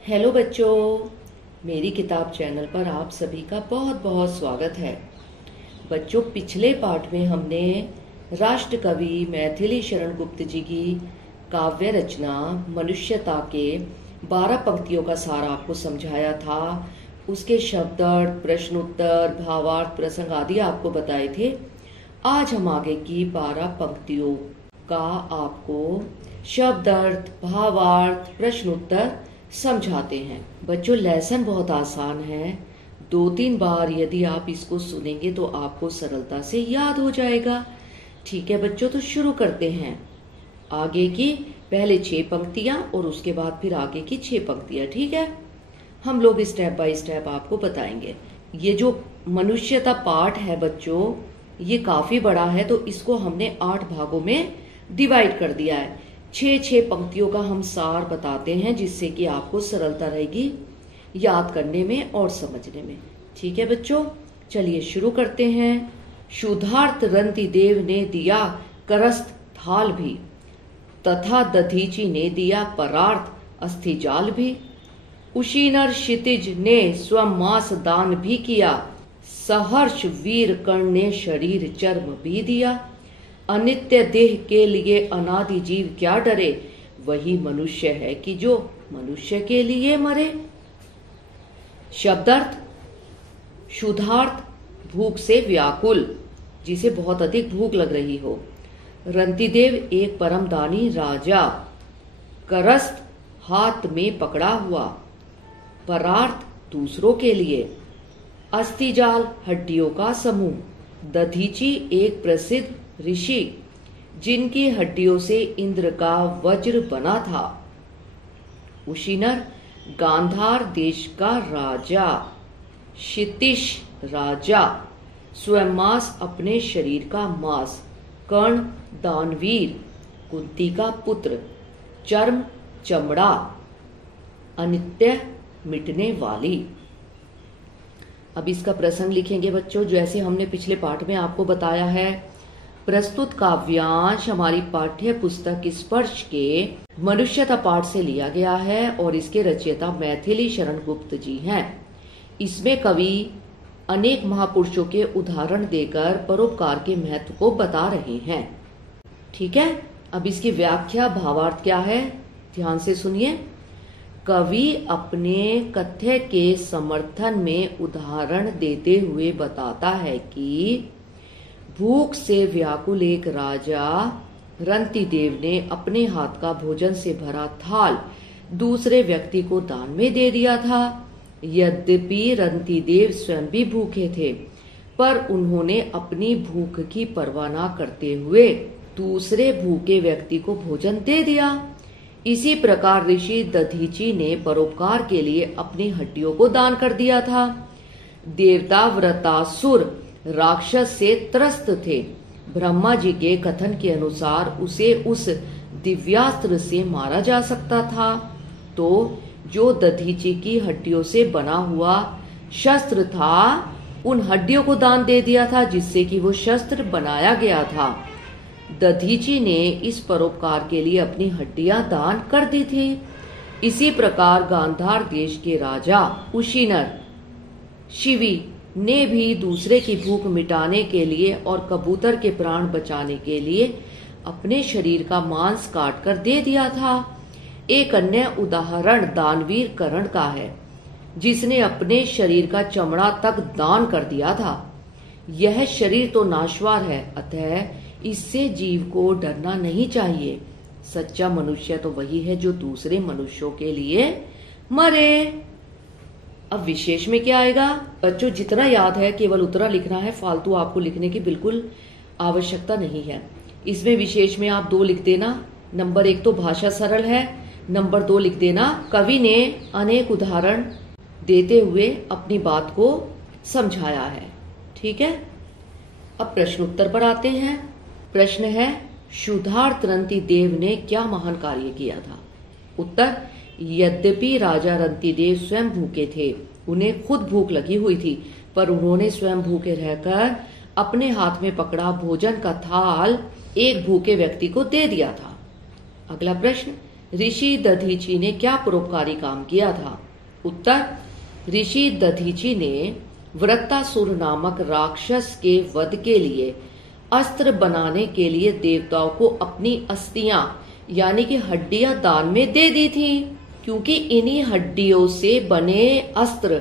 Hello बच्चों, मेरी किताब चैनल पर आप सभी का बहुत बहुत स्वागत है। बच्चों, पिछले पाठ में हमने राष्ट्र कवि मैथिली शरण गुप्त जी की काव्य रचना मनुष्यता के 12 पंक्तियों का सार आपको समझाया था। उसके शब्दार्थ, प्रश्नोत्तर, भावार्थ, प्रसंग आदि आपको बताए थे। आज हम आगे की 12 पंक्तियों का आपको शब्दार्थ, भावार्थ, प्रश्नोत्तर समझाते हैं। बच्चों, लेसन बहुत आसान है। 2-3 बार यदि आप इसको सुनेंगे तो आपको सरलता से याद हो जाएगा। ठीक है बच्चों, तो शुरू करते हैं। आगे की पहले 6 पंक्तियां और उसके बाद फिर आगे की 6 पंक्तियां। ठीक है, हम लोग स्टेप बाय स्टेप आपको बताएंगे। ये जो मनुष्यता पाठ है बच्चों, ये काफी बड़ा है, तो इसको हमने 8 भागों में डिवाइड कर दिया है। 6 पंक्तियों का हम सार बताते हैं, जिससे कि आपको सरलता रहेगी याद करने में और समझने में। ठीक है बच्चों, चलिए शुरू करते हैं। क्षुधार्त रंति देव ने दिया करस्त थाल भी, तथा दधीचि ने दिया परार्थ अस्थिजाल भी। उशीनर क्षितिज ने स्वयं मास दान भी किया, सहर्ष वीर कर्ण ने शरीर चर्म भी दिया। अनित्य देह के लिए अनादि जीव क्या डरे, वही मनुष्य है कि जो मनुष्य के लिए मरे। शब्दार्थ: क्षुधार्त, भूख से व्याकुल, जिसे बहुत अधिक भूख लग रही हो। रंतिदेव, एक परम दानी राजा। करस्त, हाथ में पकड़ा हुआ। परार्थ, दूसरों के लिए। अस्थिजाल, हड्डियों का समूह। दधीचि, एक प्रसिद्ध ऋषि, जिनकी हड्डियों से इंद्र का वज्र बना था। उशीनर, गांधार देश का राजा। क्षितिश, राजा, स्वयं मास, अपने शरीर का मांस। कर्ण, दानवीर, कुंती का पुत्र। चर्म, चमड़ा। अनित्य, मिटने वाली। अब इसका प्रसंग लिखेंगे बच्चों, जैसे हमने पिछले पाठ में आपको बताया है। प्रस्तुत काव्यांश हमारी पाठ्य पुस्तक स्पर्श के मनुष्यता पाठ से लिया गया है और इसके रचयिता मैथिली शरण गुप्त जी हैं। इसमें कवि अनेक महापुरुषों के उदाहरण देकर परोपकार के महत्व को बता रहे हैं। ठीक है, अब इसकी व्याख्या, भावार्थ क्या है, ध्यान से सुनिए। कवि अपने कथ्य के समर्थन में उदाहरण देते हुए बताता है कि भूख से व्याकुल एक राजा रंतिदेव ने अपने हाथ का भोजन से भरा थाल दूसरे व्यक्ति को दान में दे दिया था। यद्यपि रंतिदेव स्वयं भी भूखे थे, पर उन्होंने अपनी भूख की परवाह न करते हुए दूसरे भूखे व्यक्ति को भोजन दे दिया। इसी प्रकार ऋषि दधीचि ने परोपकार के लिए अपनी हड्डियों को दान कर दिया था। देवता व्रतासुर राक्षस से त्रस्त थे। ब्रह्मा जी के कथन के अनुसार उसे उस दिव्यास्त्र से मारा जा सकता था, तो जो दधीचि की हड्डियों से बना हुआ शस्त्र था, उन हड्डियों को दान दे दिया था, जिससे कि वो शस्त्र बनाया गया था। दधीचि ने इस परोपकार के लिए अपनी हड्डियां दान कर दी थी। इसी प्रकार गांधार देश के राजा उशीनर शिवी ने भी दूसरे की भूख मिटाने के लिए और कबूतर के प्राण बचाने के लिए अपने शरीर का मांस काट कर दे दिया था। एक अन्य उदाहरण दानवीर कर्ण का है, जिसने अपने शरीर का चमड़ा तक दान कर दिया था। यह शरीर तो नाशवान है, अतः इससे जीव को डरना नहीं चाहिए। सच्चा मनुष्य तो वही है जो दूसरे मनुष्यों के लिए मरे। अब विशेष में क्या आएगा बच्चों, जितना याद है केवल उतना लिखना है, फालतू आपको लिखने की बिल्कुल आवश्यकता नहीं है। इसमें विशेष में आप 2 लिख देना। नंबर 1 तो भाषा सरल है, नंबर 2 लिख देना कवि ने अनेक उदाहरण देते हुए अपनी बात को समझाया है। ठीक है, अब प्रश्नोत्तर पर आते हैं। प्रश्न है, क्षुधार्त रंतिदेव ने क्या महान कार्य किया था? उत्तर, यद्यपि राजा रंतिदेव स्वयं भूखे थे, उन्हें खुद भूख लगी हुई थी, पर उन्होंने स्वयं भूखे रहकर अपने हाथ में पकड़ा भोजन का थाल एक भूखे व्यक्ति को दे दिया था। अगला प्रश्न, ऋषि दधीची ने क्या परोपकारी काम किया था? उत्तर, ऋषि दधीची ने वृत्तासुर नामक राक्षस के वध के लिए अस्त्र बनाने के लिए देवताओं को अपनी अस्थियां यानी कि हड्डियां दान में दे दी थी, क्योंकि इन्हीं हड्डियों से बने अस्त्र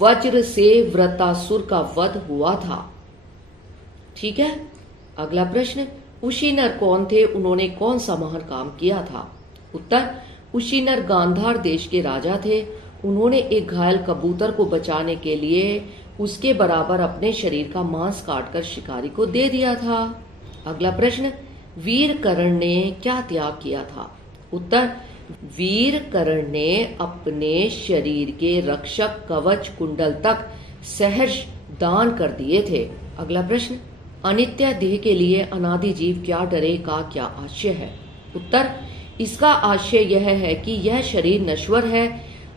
वज्र से वृत्तासुर का वध हुआ था। ठीक है। अगला प्रश्न, उशीनर कौन थे? उन्होंने कौन सा महान काम किया था? उत्तर, उशीनर गांधार देश के राजा थे। उन्होंने एक घायल कबूतर को बचाने के लिए उसके बराबर अपने शरीर का मांस काटकर शिकारी को दे दिया था। अगला प्रश्न, वीर कर्ण ने क्या त्याग किया था? उत्तर, वीर कर्ण ने अपने शरीर के रक्षक कवच कुंडल तक सहर्ष दान कर दिए थे। अगला प्रश्न, अनित्य देह के लिए अनादि जीव क्या डरे का क्या आशय है? उत्तर, इसका आशय यह है कि यह शरीर नश्वर है,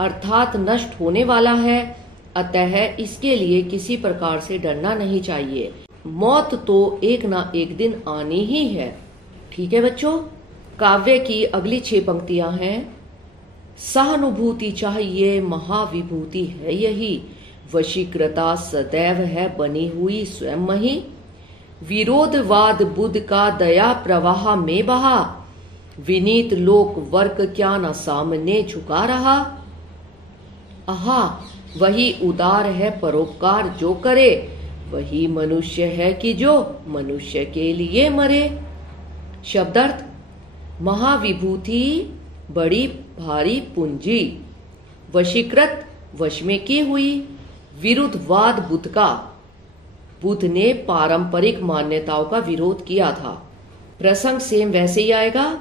अर्थात नष्ट होने वाला है, अतः इसके लिए किसी प्रकार से डरना नहीं चाहिए। मौत तो एक ना एक दिन आनी ही है। ठीक है बच्चों, काव्य की अगली 6 पंक्तियां हैं। सहानुभूति चाहिए महाविभूति है यही, वशीकृता सदैव है बनी हुई स्वयं मही, विरोधवाद बुद्ध का दया प्रवाह में बहा, विनीत लोक वर्क क्या न सामने झुका रहा, आहा वही उदार है परोपकार जो करे, वही मनुष्य है कि जो मनुष्य के लिए मरे। शब्दार्थ, महाविभूति बड़ी भारी पूंजी, वशीकृत वश में की हुई, विरुद्धवाद बुद्ध का, बुद्ध ने पारंपरिक मान्यताओं का विरोध किया था। प्रसंग सेम वैसे ही आएगा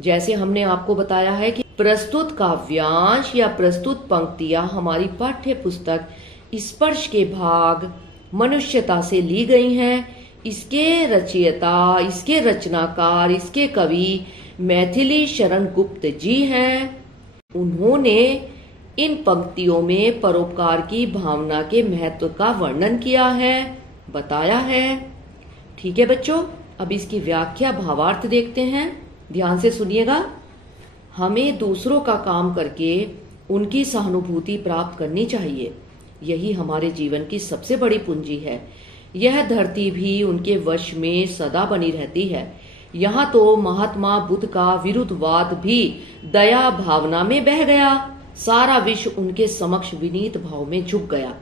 जैसे हमने आपको बताया है कि प्रस्तुत काव्यांश या प्रस्तुत पंक्तियां हमारी पाठ्य पुस्तक स्पर्श के भाग मनुष्यता से ली गई हैं। इसके रचयिता, इसके रचनाकार, इसके कवि मैथिली शरण गुप्त जी हैं। उन्होंने इन पंक्तियों में परोपकार की भावना के महत्व का वर्णन किया है, बताया है। ठीक है बच्चों, अब इसकी व्याख्या भावार्थ देखते हैं। ध्यान से सुनिएगा। हमें दूसरों का काम करके उनकी सहानुभूति प्राप्त करनी चाहिए। यही हमारे जीवन की सबसे बड़ी पूंजी है। यह धरती भी उनके वश में सदा बनी रहती है। यहाँ तो महात्मा बुद्ध का विरुद्धवाद भी दया भावना में बह गया। सारा विश्व उनके समक्ष विनीत भाव में झुक गया,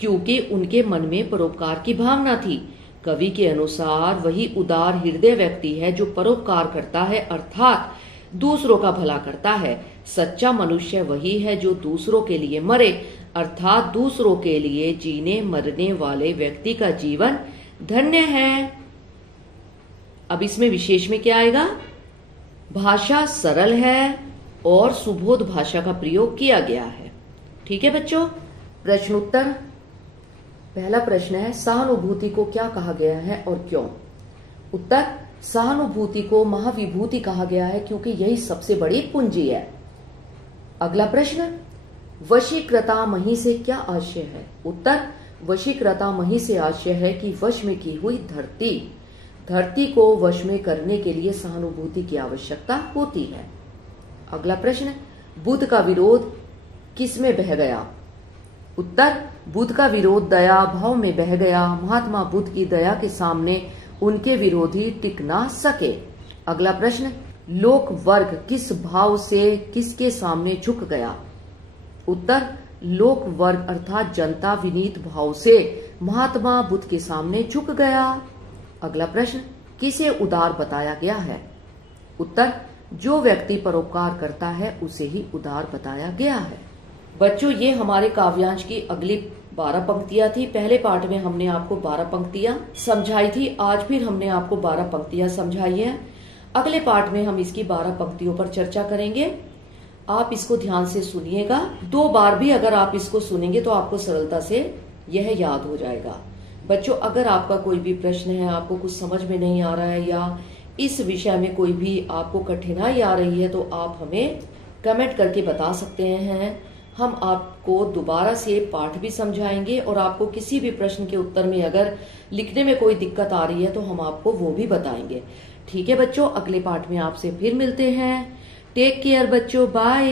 क्योंकि उनके मन में परोपकार की भावना थी। कवि के अनुसार वही उदार हृदय व्यक्ति है जो परोपकार करता है, अर्थात दूसरों का भला करता है। सच्चा मनुष्य वही है जो दूसरों के लिए मरे, अर्थात दूसरों के लिए जीने मरने वाले व्यक्ति का जीवन धन्य है। अब इसमें विशेष में क्या आएगा? भाषा सरल है और सुबोध भाषा का प्रयोग किया गया है। ठीक है बच्चों, प्रश्न उत्तर। पहला प्रश्न है, सहानुभूति को क्या कहा गया है और क्यों? उत्तर, सहानुभूति को महाविभूति कहा गया है क्योंकि यही सबसे बड़ी पूंजी है। अगला प्रश्न, वशीकृता मही से क्या आशय है? उत्तर, वशीकृता मही से आशय है कि वश में की हुई धरती को वश में करने के लिए सहानुभूति की आवश्यकता होती है। अगला प्रश्न, बुद्ध का विरोध किस में बह गया? उत्तर, बुद्ध का विरोध दया भाव में बह गया। महात्मा बुद्ध की दया के सामने उनके विरोधी टिक ना सके। अगला प्रश्न, लोक वर्ग किस भाव से किसके सामने झुक गया? उत्तर, लोक वर्ग अर्थात जनता विनीत भाव से महात्मा बुद्ध के सामने झुक गया। अगला प्रश्न, किसे उदार बताया गया है? उत्तर, जो व्यक्ति परोपकार करता है उसे ही उदार बताया गया है। बच्चों, ये हमारे काव्यांश की अगली 12 पंक्तियां थी। पहले पार्ट में हमने आपको 12 पंक्तियां समझाई थी। आज फिर हमने आपको 12 पंक्तियां समझाई है। अगले पार्ट में हम इसकी 12 पंक्तियों पर चर्चा करेंगे। आप इसको ध्यान से सुनिएगा। 2 बार भी अगर आप इसको सुनेंगे तो आपको सरलता से यह याद हो जाएगा। बच्चों, अगर आपका कोई भी प्रश्न है, आपको कुछ समझ में नहीं आ रहा है या इस विषय में कोई भी आपको कठिनाई आ रही है, तो आप हमें कमेंट करके बता सकते हैं। हम आपको दोबारा से पाठ भी समझाएंगे और आपको किसी भी प्रश्न के उत्तर में अगर लिखने में कोई दिक्कत आ रही है तो हम आपको वो भी बताएंगे। ठीक है बच्चों, अगले पाठ में आपसे फिर मिलते हैं। टेक केयर बच्चों, बाय।